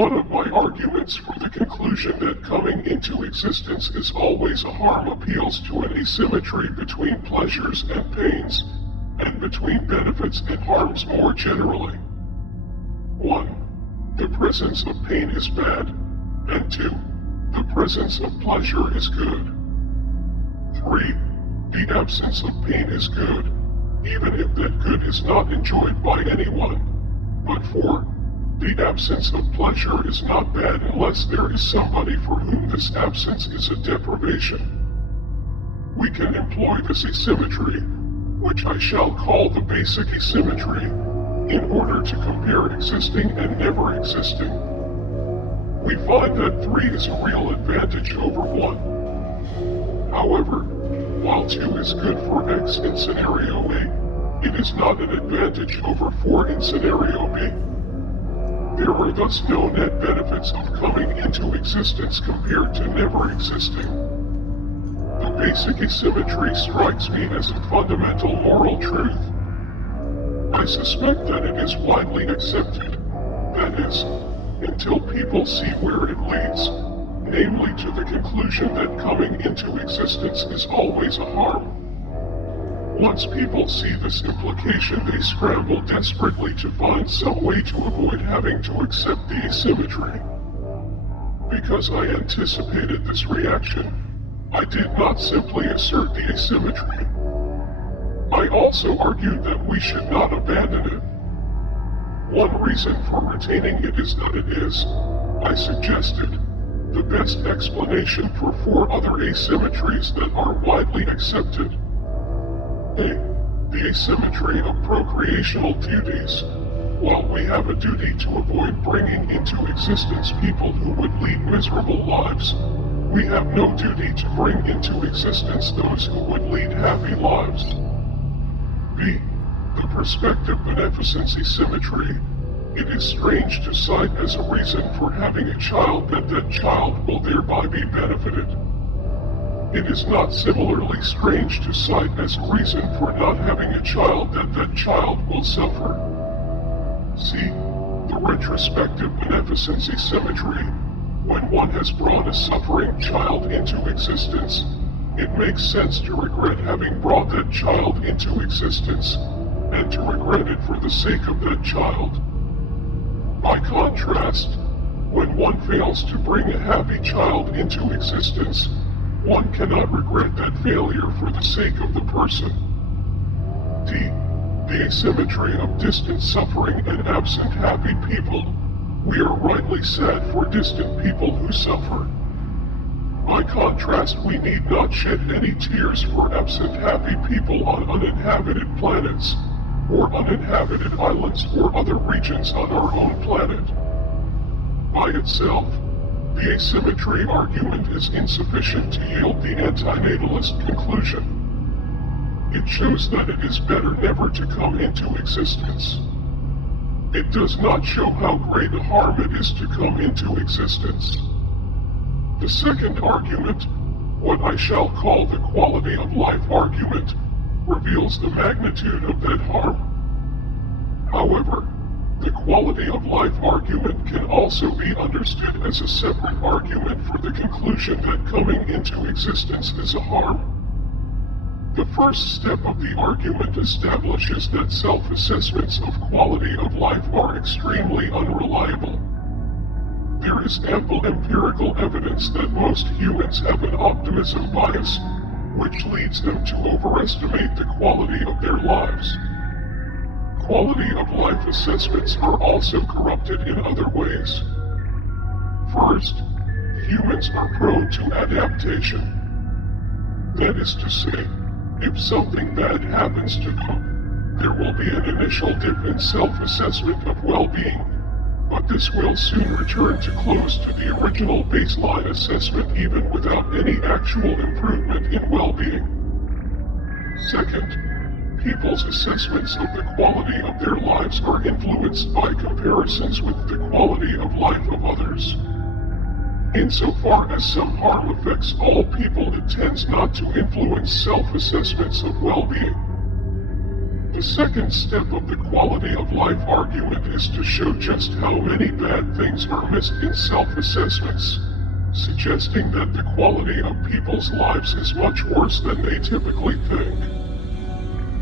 One of my arguments for the conclusion that coming into existence is always a harm appeals to an asymmetry between pleasures and pains, and between benefits and harms more generally. 1. The presence of pain is bad, and 2. The presence of pleasure is good. 3. The absence of pain is good, even if that good is not enjoyed by anyone. But 4. The absence of pleasure is not bad unless there is somebody for whom this absence is a deprivation. We can employ this asymmetry, which I shall call the basic asymmetry, in order to compare existing and never existing. We find that 3 is a real advantage over 1. However, while 2 is good for X in scenario A, it is not an advantage over 4 in scenario B. There are thus no net benefits of coming into existence compared to never existing. The basic asymmetry strikes me as a fundamental moral truth. I suspect that it is widely accepted, that is, until people see where it leads, namely to the conclusion that coming into existence is always a harm. Once people see this implication, they scramble desperately to find some way to avoid having to accept the asymmetry. Because I anticipated this reaction, I did not simply assert the asymmetry. I also argued that we should not abandon it. One reason for retaining it is that it is, I suggested, the best explanation for 4 other asymmetries that are widely accepted. A. The asymmetry of procreational duties. While we have a duty to avoid bringing into existence people who would lead miserable lives, we have no duty to bring into existence those who would lead happy lives. B. The prospective beneficence asymmetry. It is strange to cite as a reason for having a child that that child will thereby be benefited. It is not similarly strange to cite as a reason for not having a child that that child will suffer. C. The retrospective beneficence asymmetry. When one has brought a suffering child into existence, it makes sense to regret having brought that child into existence, and to regret it for the sake of that child. By contrast, when one fails to bring a happy child into existence, one cannot regret that failure for the sake of the person. D. The asymmetry of distant suffering and absent happy people. We are rightly sad for distant people who suffer. By contrast, we need not shed any tears for absent happy people on uninhabited planets, or uninhabited islands or other regions on our own planet. By itself, the asymmetry argument is insufficient to yield the antinatalist conclusion. It shows that it is better never to come into existence. It does not show how great a harm it is to come into existence. The second argument, what I shall call the quality of life argument, reveals the magnitude of that harm. However, the quality of life argument can also be understood as a separate argument for the conclusion that coming into existence is a harm. The first step of the argument establishes that self-assessments of quality of life are extremely unreliable. There is ample empirical evidence that most humans have an optimism bias, which leads them to overestimate the quality of their lives. Quality of life assessments are also corrupted in other ways. First, humans are prone to adaptation. That is to say, if something bad happens to them, there will be an initial dip in self-assessment of well-being, but this will soon return to close to the original baseline assessment even without any actual improvement in well-being. Second, people's assessments of the quality of their lives are influenced by comparisons with the quality of life of others. Insofar as some harm affects all people, it tends not to influence self-assessments of well-being. The second step of the quality of life argument is to show just how many bad things are missed in self-assessments, suggesting that the quality of people's lives is much worse than they typically think.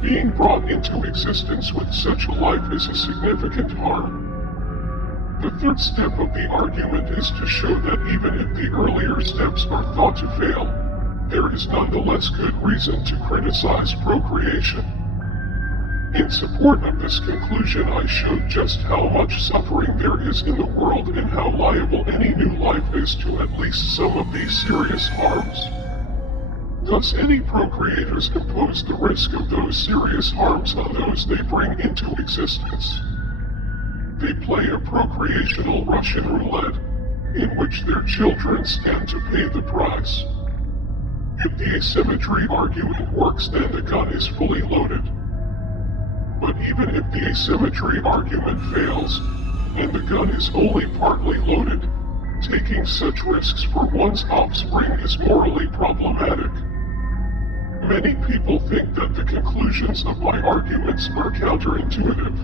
Being brought into existence with such a life is a significant harm. The third step of the argument is to show that even if the earlier steps are thought to fail, there is nonetheless good reason to criticize procreation. In support of this conclusion, I showed just how much suffering there is in the world and how liable any new life is to at least some of these serious harms. Thus, any procreators impose the risk of those serious harms on those they bring into existence. They play a procreational Russian roulette, in which their children stand to pay the price. If the asymmetry argument works, then the gun is fully loaded. But even if the asymmetry argument fails, and the gun is only partly loaded, taking such risks for one's offspring is morally problematic. Many people think that the conclusions of my arguments are counterintuitive.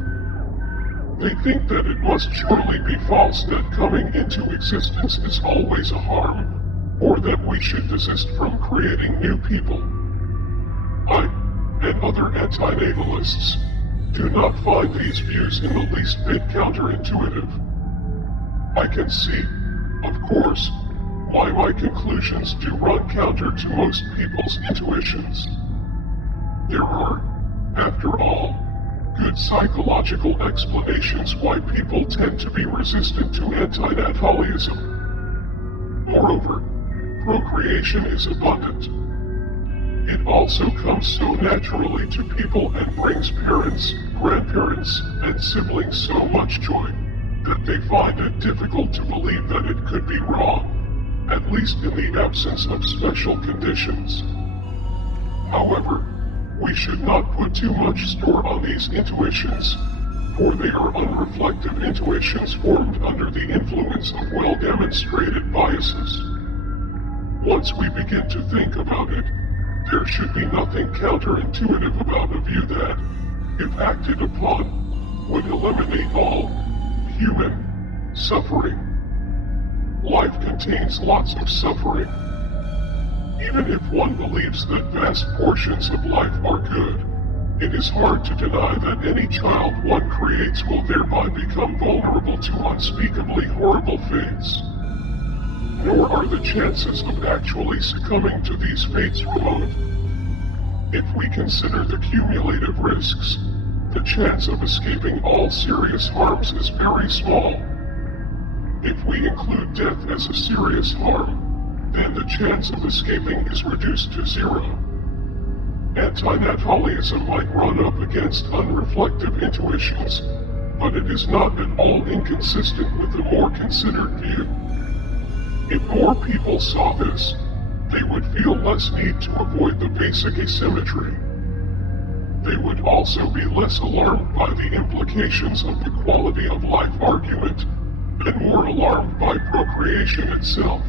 They think that it must surely be false that coming into existence is always a harm, or that we should desist from creating new people. I, and other anti-natalists, do not find these views in the least bit counterintuitive. I can see, of course, why my conclusions do run counter to most people's intuitions. There are, after all, good psychological explanations why people tend to be resistant to antinatalism. Moreover, procreation is abundant. It also comes so naturally to people and brings parents, grandparents, and siblings so much joy that they find it difficult to believe that it could be wrong, at least in the absence of special conditions. However, we should not put too much store on these intuitions, for they are unreflective intuitions formed under the influence of well-demonstrated biases. Once we begin to think about it, there should be nothing counterintuitive about a view that, if acted upon, would eliminate all human suffering. Life contains lots of suffering. Even if one believes that vast portions of life are good, it is hard to deny that any child one creates will thereby become vulnerable to unspeakably horrible fates. Nor are the chances of actually succumbing to these fates remote. If we consider the cumulative risks, the chance of escaping all serious harms is very small. If we include death as a serious harm, then the chance of escaping is reduced to zero. Antinatalism might run up against unreflective intuitions, but it is not at all inconsistent with a more considered view. If more people saw this, they would feel less need to avoid the basic asymmetry. They would also be less alarmed by the implications of the quality of life argument, and more alarmed by procreation itself.